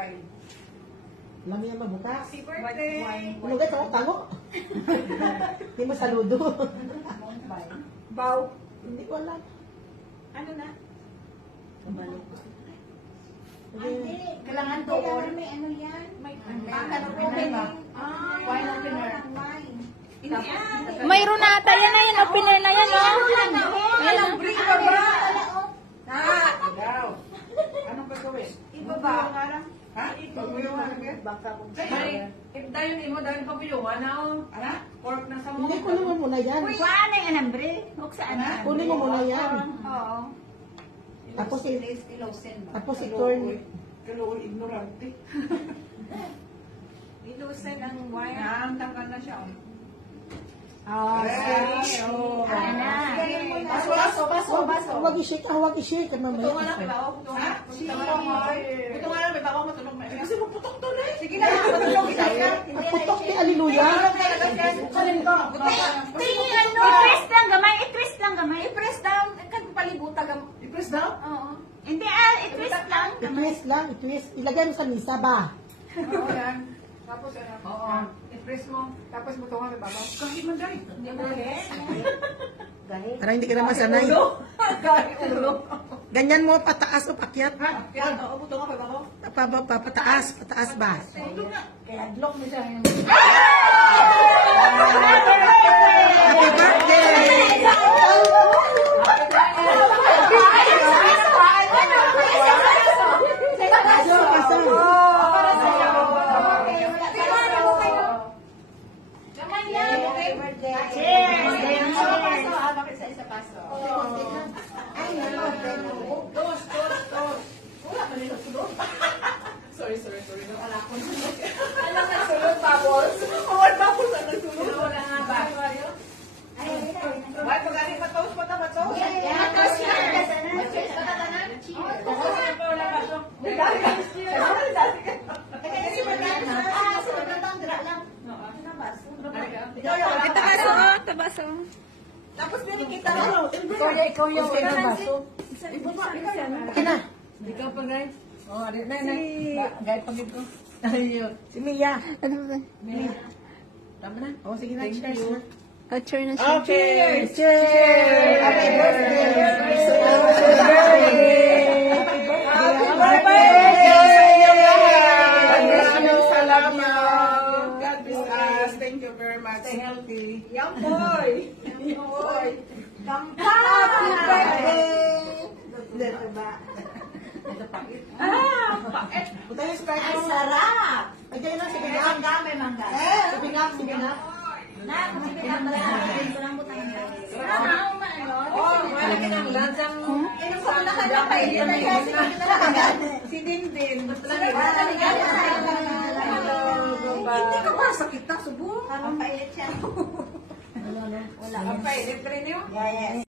Wine. Lami ang mabukas. Happy birthday! Ano ga ito? Tago? Hindi mo saludo. Bow. Hindi ko alam. Ano na? Kabalo. Hindi. Kailangan doon. May ano yan? May Ano opening? Wine opener. Hindi yan. Mayroon na ata yan na yan. Opener na yan, oh. Alam, bring ka ba? Ikaw. Anong gagawin? Iba ba? Ha? Pagmuyungan ka? Baka kung Dahil mo, dahil papilungan na o. Ano? Pork na sa Hindi, kunin mo muna yan. Kuhaan ang anambre. Huwag saan na. Kunin mo muna yan. Oo. Tapos Ilosin ba? tapos i-turn. Kaloy, ignorante. Ilosin ang wine. Yan, tanggal na siya. Ah, Yes. Oh. Ano na? Baso. Huwag i-shake. Huwag i-shake. Puto nga lang, may Mamaya. bako. Puto nga. Puto nga lang, may bako matulog. Kasi mo putok to na eh. Sige na, matulog. Ang putok ni Aliluya. Kanin ka. Tingin ano? I-press lang gamay. I-press lang gamay. I-press down. Kan palibuta ka. I-press down? Oo. Hindi i-twist lang. I-twist lang. I-twist. Ilagay mo sa misa ba? Oo, yan. Tapos ano? Oo. I-press mo. Tapos mo tunga may babaw. Kahit man dahil. Hindi mo rin. Para hindi ka naman sanay. Kahit ulo. Ganyan mo, pataas o pakyat. Yan, oo, puto nga, may bako. Pataas. Pataas ba? Kaya adlock mo siya. Happy birthday! Pasok, pasok. Para sa'yo. Gamay lang. Okay. Cheers! Bakit sa isa paso? Ay, Dos. Wala pa nila sulod. Sorry. Wala ko. Alam na sulod, bubbles. Wala bubbles ang nagsulod. Wala nga ba? Why, pag-aling matos pa na matos? Matos yan. Cheers, patatanan. Cheers. Wala baso. Tabaso, oh. Tabaso. Tapos pinikita mo. Ikaw yung baso. Okay na. Ikaw pa, guys. Oh, arit na. Guys, pagid ko. Ayun. Si Mia. Ano ba? Tama na. Oh, sige na. Thank Cheers you. na. Cheers na siya. Cheers! Cheers! Happy birthday! Happy birthday! Maraming salamat. God bless us. Thank you very much. Stay healthy. Young boy. Happy birthday! Punta yung Sprite Ay, mo. sarap! Ay, dyan na, sige na. Mangga, may mangga. Sige na. Na, kung sige lang pala. Kurang butang nila. Ano, ano? Oh, wala ka ng lansang. Inom ko na kanya pa. Si Dindin. Hindi ko masakit na, subo. Parang pailit siya. Ang pailit rin yun. Yeah, yes.